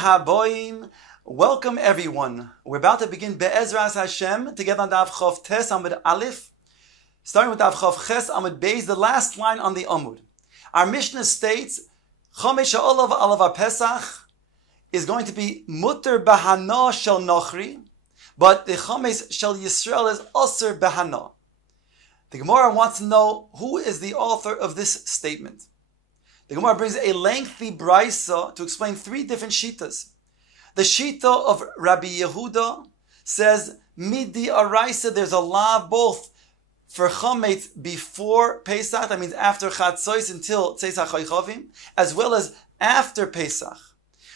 Haboim. Welcome everyone. We're about to begin Be'ezras Hashem together on Daf Chof Tes Amud Aleph, starting with Daf Chof Ches Amud Beis, the last line on the Amud. Our Mishnah states, Chomesh Ha'olav Alav Pesach is going to be Mutter Bahana Shel Nochri, but the Chomesh Shel Yisrael is Osir Bahana. The Gemara wants to know who is the author of this statement. The Gemara brings a lengthy brisa to explain three different shitas. The shita of Rabbi Yehuda says, Midi Araisa, there's a law both for chametz before Pesach, that means after Chatzos until Tzesach Chaychavim, as well as after Pesach.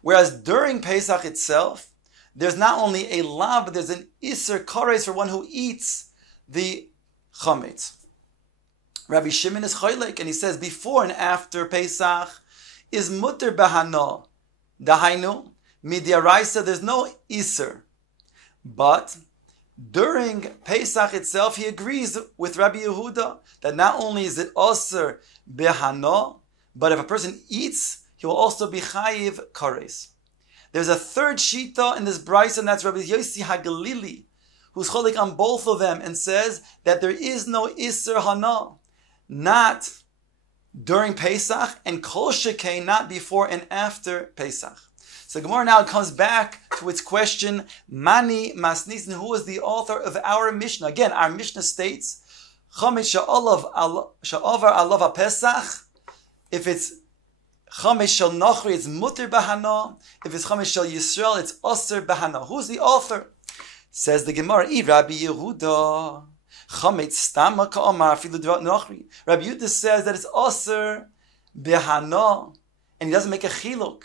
Whereas during Pesach itself, there's not only a law, but there's an Isser Kares for one who eats the chametz. Rabbi Shimon is choylek, and he says before and after Pesach is mutter bahana. Dahainu, midiaraisa, there's no iser. But during Pesach itself, he agrees with Rabbi Yehuda that not only is it aser bahana, but if a person eats, he will also be chayiv kares. There's a third shita in this brisa, and that's Rabbi Yossi HaGalili, who's cholik on both of them and says that there is no iser hana. Not during Pesach, and kol shekei, not before and after Pesach. So Gemara now comes back to its question, Mani Masnisin, who is the author of our Mishnah? Again, our Mishnah states, Chomesh sha'ovar alav Pesach. If it's Chomesh shel Nochri, it's Mutter Bahana. If it's Chomesh shel Yisrael, it's Osir Bahana. Who's the author? Says the Gemara, Rabbi Yehuda. Rabbi Yehuda says that it's Osir Behana, and he doesn't make a chiluk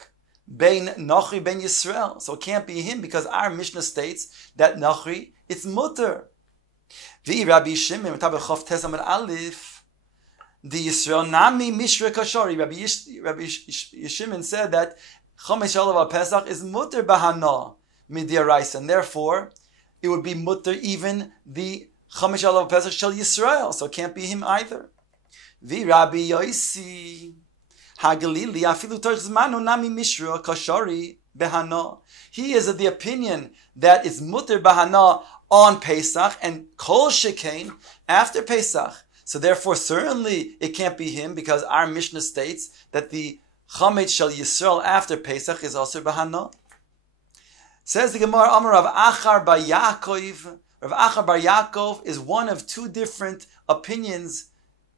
bein Nochri bein Yisrael, so it can't be him because our Mishnah states that Nochri it's mutter. The Rabbi Shimon Chof Tes Amud Aleph, the Yisrael nami mishra kashori. Rabbi Shimon said that Chomesh Olav Pesach is mutter Bahana midiaraisa, and therefore it would be mutter even the Chomesh Alav Pesach Shel Yisrael, so it can't be him either. Vi Rabbi Yossi HaGalili afilu torch zmanu nami mishra kashari behana. He is of the opinion that it's mutter bahana on Pesach and kol shekain after Pesach. So therefore, certainly it can't be him because our Mishnah states that the Chomesh Shel Yisrael after Pesach is also bahana. Says the Gemara, Amar Rav Achar bar Yaakov. Rav Achar bar Yaakov is one of two different opinions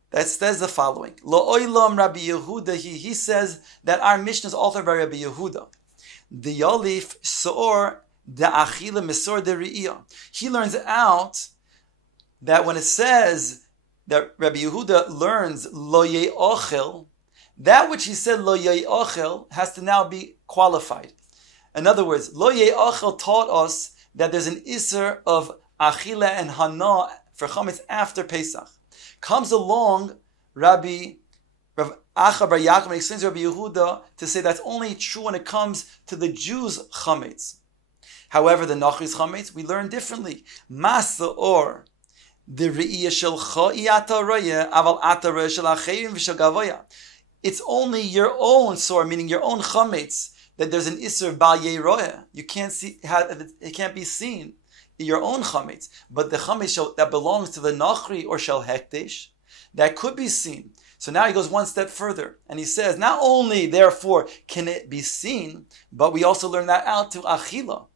that says the following. Lo oilam Rabbi Yehuda, he says that our Mishnah is authored by Rabbi Yehuda. The Yolif Soor de Achila Mesor de Re'iyah. He learns out that when it says that Rabbi Yehuda learns Lo Ye'ochel, that which he said Lo Ye'ochel has to now be qualified. In other words, Lo Ye'ochel taught us that there's an Isser of Achila and Hana for Chametz after Pesach. Comes along Rav Achar bar Yaakov and explains to Rabbi Yehuda to say that's only true when it comes to the Jews' Chametz. However, the Nochri's Chametz, we learn differently. Masa or the Re'iyah shel Cha'iyata Roya, Aval Ata Roya shel Acherim v'shel Gavoya. It's only your own sore, meaning your own Chametz, that there's an Isser Bal Yeroya. You can't see, it can't be seen. Your own chametz, but the chametz that belongs to the nachri or shel hekdesh, that could be seen. So now he goes one step further, and he says, not only therefore can it be seen, but we also learn that out to achila.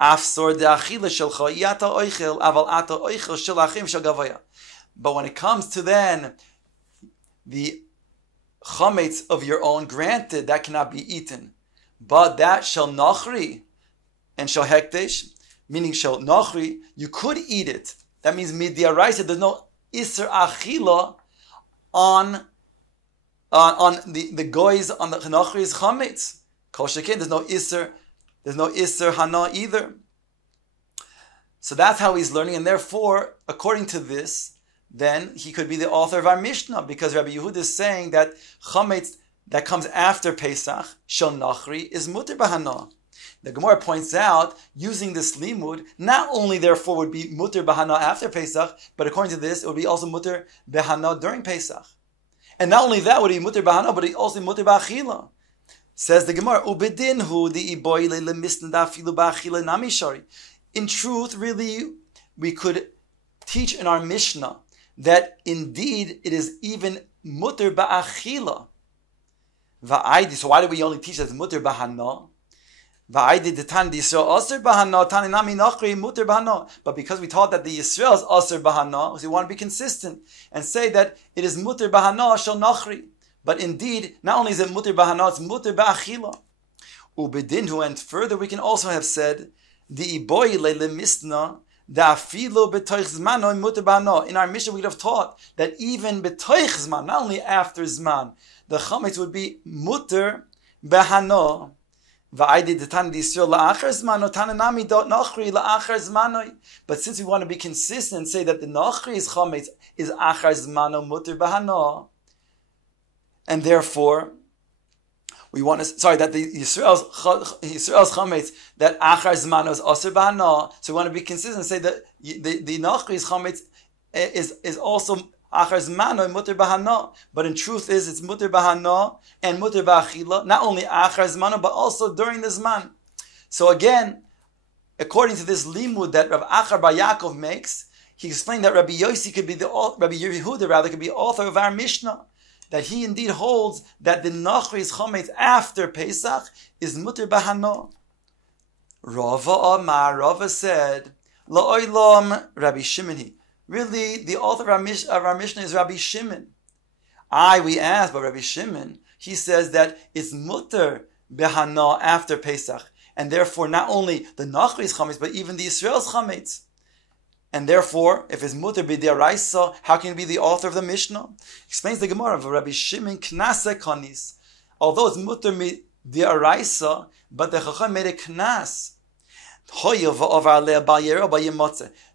Afsor de achila shel chayata oichel aval ata oichel shel achim shel gavaya. But when it comes to then the chametz of your own, granted that cannot be eaten, but that shel nachri and shel hekdesh, meaning shel nachri, you could eat it. That means midiaraisa, there's no iser achila on the goys on the nachri's chametz. Kol shekin, there's no iser hana either. So that's how he's learning, and therefore, according to this, then he could be the author of our Mishnah, because Rabbi Yehuda is saying that chametz that comes after Pesach, shel nachri, is muter bahana. The Gemara points out, using this limud, not only therefore would be muter bahana after Pesach, but according to this, it would be also muter bahana during Pesach. And not only that would it be muter bahana, but it also muter ba'achila. Says the Gemara, Ubedinhu the iboyle lemisnda filu ba'achila namishari. In truth, really, we could teach in our Mishnah that indeed it is even mutter ba'achila. Va'aydi. So why do we only teach that it's mutter b'hana? Va'aydi detan the Yisrael aser b'hana tani nami nachri mutter b'hana. But because we taught that the Yisrael is aser b'hana, so we want to be consistent and say that it is mutter b'hana shel nachri. But indeed, not only is it mutter b'hana, it's mutter ba'achila. Ubedinhu, and further we can also have said the iboy le misna da filo betoich zman mutter b'hana. In our mission, we would have taught that even betoich zman, not only after zman, the chametz would be mutter b'hana. But since we want to be consistent and say that the nachri's chametz is achar zmano mutter b'hana, and therefore we want to that the Yisrael's chametz that achar zmano is aser b'hana, so we want to be consistent and say that the nachri's chametz is also achar zmano and mutter b'hana, but in truth it's mutter b'hana and mutter b'achila, not only achar zmano but also during the zman. So again, according to this limud that Rav Achar Bar Yaakov makes, he explained that Rabbi Yossi could be Rabbi Yehuda rather could be author of our Mishnah, that he indeed holds that the nachri's chametz after Pesach is mutter b'hana. Rava Amar, Rava said, La'olam Rabbi Shimon. Really, the author of our Mishnah is Rabbi Shimon. We asked, but Rabbi Shimon, he says that it's mutter b'hana after Pesach, and therefore not only the nachri's chametz, but even the Yisrael's chametz. And therefore, if it's mutter b'diraisa, how can he be the author of the Mishnah? Explains the Gemara of Rabbi Shimon knasa kanis. Although it's mutter b'diraisa, but the Chacham made a knas.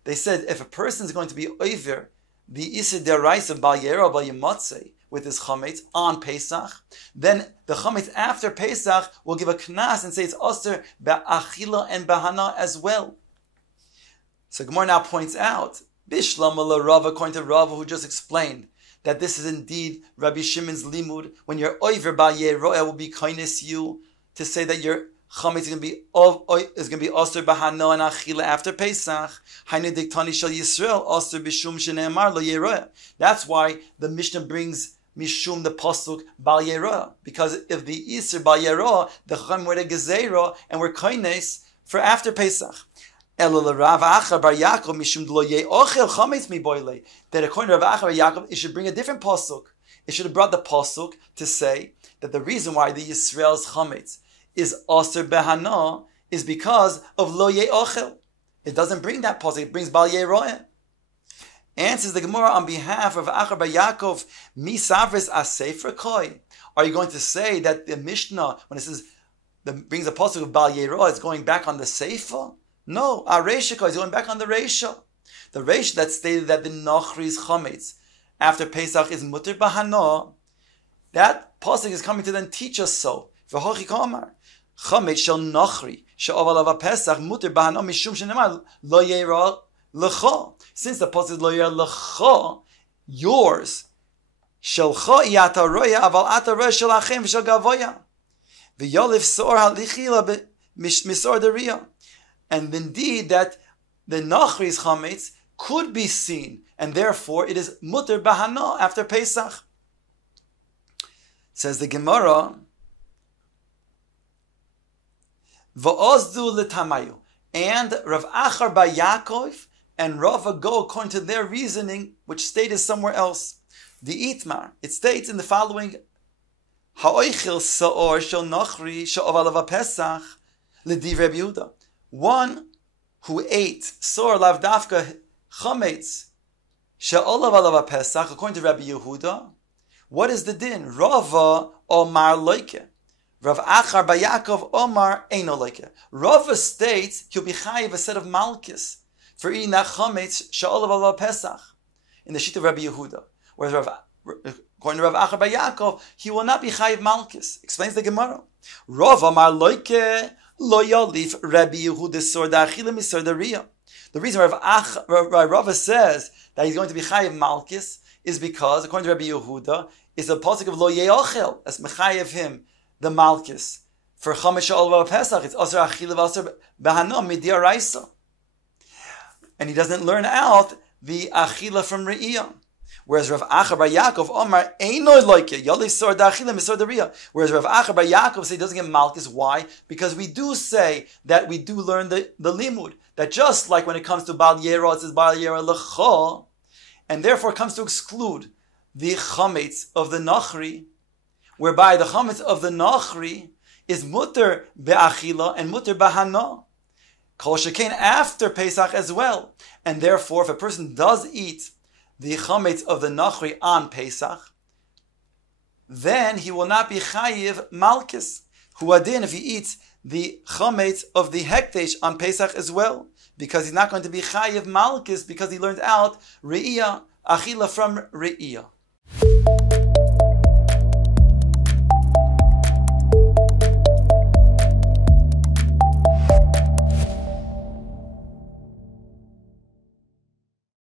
They said if a person is going to be over the Isser Deraisa Bal Yero Bal Yematzeh with his chametz on Pesach, then the chametz after Pesach will give a knas and say it's Aser Ba'achila and Bahana as well. So Gemara now points out, Bishlam ala Rava, according to Rava, who just explained that this is indeed Rabbi Shimon's limud. When you're over Bal Yero, it will be kindness you to say that your chametz is going to be aser b'hana and achila after Pesach. Hainu diktani shel Yisrael aser b'shum shene'emar lo yeroah. That's why the Mishnah brings mishum the pasuk bal yeroah, because if the iser bal yeroah, the chacham were the gezerah and were kindness for after Pesach. Elo Rav Achar Bar Yaakov mishum lo ye'ochel chametz miboile. That according to Rav Achar Bar Yaakov, it should bring a different pasuk. It should have brought the pasuk to say that the reason why the Yisrael's chametz is aser behana is because of lo ye'ochel. It doesn't bring that pasuk; it brings bal yeroeh. Answers the Gemara on behalf of Achar Bar Yaakov, mi savris asefer koi. Are you going to say that the Mishnah, when it says brings a pasuk of bal yeroeh, is going back on the sefer? No, our reisha is going back on the reisha. The reisha that stated that the nachri's chametz after Pesach is mutter bahana. That pasuk is coming to then teach us so. V'hochi kamar. Chametz shel nachri she'oval av Pesach muter b'hana mishum shenemar lo yera lecha. Since the pasuk is lo yera lecha, yours shelcha iyata roya aval ata roya shel achem v'shel gavoya v'yolif sor halichila misor deria. And indeed that the nachri's chametz could be seen, and therefore it is muter b'hana after Pesach. Says the Gemara. V'ozdu l'tamayu. And Rav Achar Bar Yaakov and Rava go according to their reasoning, which stated somewhere else. The Itmar, it states in the following: Ha'oichil sa'or shel nachri she'oval av Pesach l'div Rabbi Yehuda. One who ate sor lav dafka chametz she'olav av Pesach, according to Rabbi Yehuda, what is the din? Rava omar loike. Rav Achar Bar Yaakov Omar Eino Leike. Rava states he'll be chayiv a set of malchus for eating that chametz she'olav al Pesach in the sheet of Rabbi Yehuda. Whereas according to Rav Achar Bar Yaakov, he will not be chayiv malchus. Explains the Gemara. Rav Omar Leike lo yolif Rabbi Yehuda sor da'achila misor da'riya. The reason Rava says that he's going to be chayiv malchus is because according to Rabbi Yehuda is the pasuk of lo ye'ochel as mechayiv him the malchus. For Chamesh Olav Pesach, it's Aser Achila v'Aser Behana Midiaraisa. And he doesn't learn out the Achila from Re'iyah. Whereas Rav Acha bar Yaakov Omar Einoy Loike Yali Sor Da'Achila Misor Da'Riyah. Whereas Rav Acha bar Yaakov says he doesn't get malchus. Why? Because we do say that we do learn the limud. That just like when it comes to Bal Yera, it says Bal Yera Lecha, and therefore comes to exclude the chametz of the nachri, whereby the chametz of the nachri is mutter be'achila and mutter b'hana. Kol shekain after Pesach as well. And therefore, if a person does eat the chametz of the nachri on Pesach, then he will not be chayiv malchus. Huadin, if he eats the chametz of the hekdesh on Pesach as well, because he's not going to be chayiv malchus because he learned out re'iyah, achila from re'iyah.